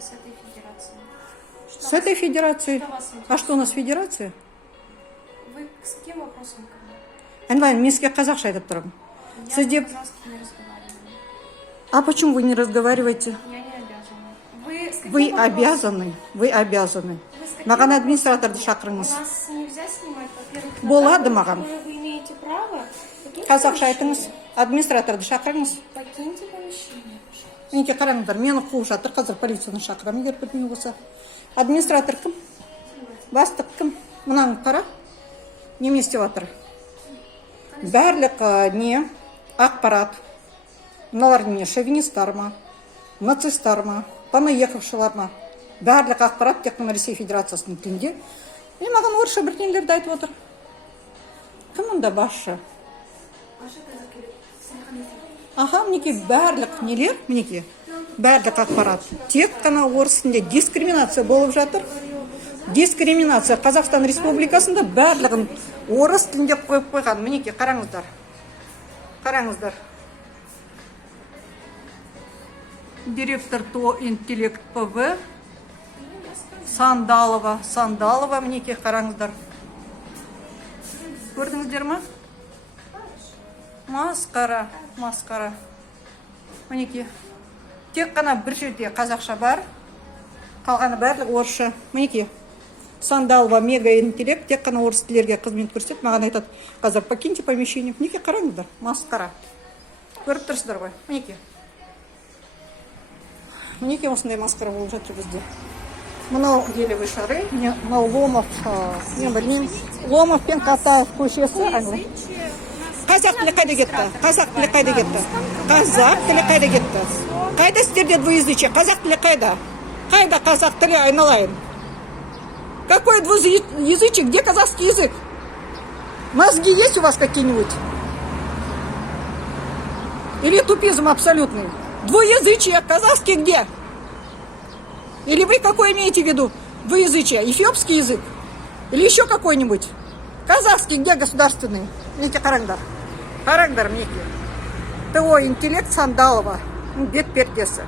с этой федерацией? С этой федерацией? Что вас А что у нас федерация? Вы с каким вопросом ко мне? Айналайын, мен сізге қазақша айтып тұрмын. Я Сіз деп... по-казахски не разговариваю. А почему вы не разговариваете? Я не обязана. Вы с каким Вы вопросом? обязаны. Вы обязаны. Вы с каким Маған вопросом? администраторды У шақырыңыз. нас нельзя снимать, во-первых, на Болады камеру, маған. которое вы имеете право. Покиньте Қазақша помещение. айтыңыз. Администраторды шақырыңыз. Покиньте помещение, пожалуйста. Мінекей қараңыздар, мені қуып жатыр, қазір полицияны шақырамын, егер білмей болса. Администратор кім? Бастық кім? Мынаны қара. Неме істеп жатыр? Барлық не ақпарат. Мыналар не шовинистар ма, нацистар ма, понаехавшылар ма. Барлық ақпарат тек қана Ресей Федерациясының тілінде. И маған орысша бірдеңелерді айтып отыр. Кім мұнда басшы? Аха, мінекей барлық нелер, мінекей барлық ақпарат тек қана орыс тілінде. Дискриминация болып жатыр. Дискриминация Қазақстан Республикасында барлығын орыс тілінде қойып қойған. Мінекей қараңыздар. Қараңыздар. Директор ТО Интеллект ПВ Сандалова, мінекей қараңыздар. Көрдіңіздер ма? Масқара. Мінекей. Тек қана бір жерде қазақша бар, қалғаны барлығы орысша. Мінекей. Сандалова мега интеллект, тек қана орыс тілерге қызмет көрсетеді. Маған айтады, қазір покиньте помещение. Мінекей қараңыздар, масқара. Көріп тұрсыздар ғой, мінекей. Мінекей осындай масқара болып жатыр бізде. Мынау гелевый шары, мынау Ломов, мен білмеймін, Ломов пен Қатаев көшесі. Қазақ тілі қайда кетті? Қазақ тілі қайда кетті? Қазақ тілі қайда кетті? Қайда сіздерде двуязычие? Қазақ тілі қайда? Қайда қазақ тілі, айналайын? Какой двуязычие? Где казахский язык? Мозги есть у вас какие-нибудь? Или тупизм абсолютный? Двуязычие, казахский где? Или вы какой имеете в виду? Двуязычие, эфиопский язык? Или еще какой-нибудь? Казахский где государственный? Видите, қараңдар. Қараңдар, мінекей. ТО Интеллект Сандалова. Бет пердесі.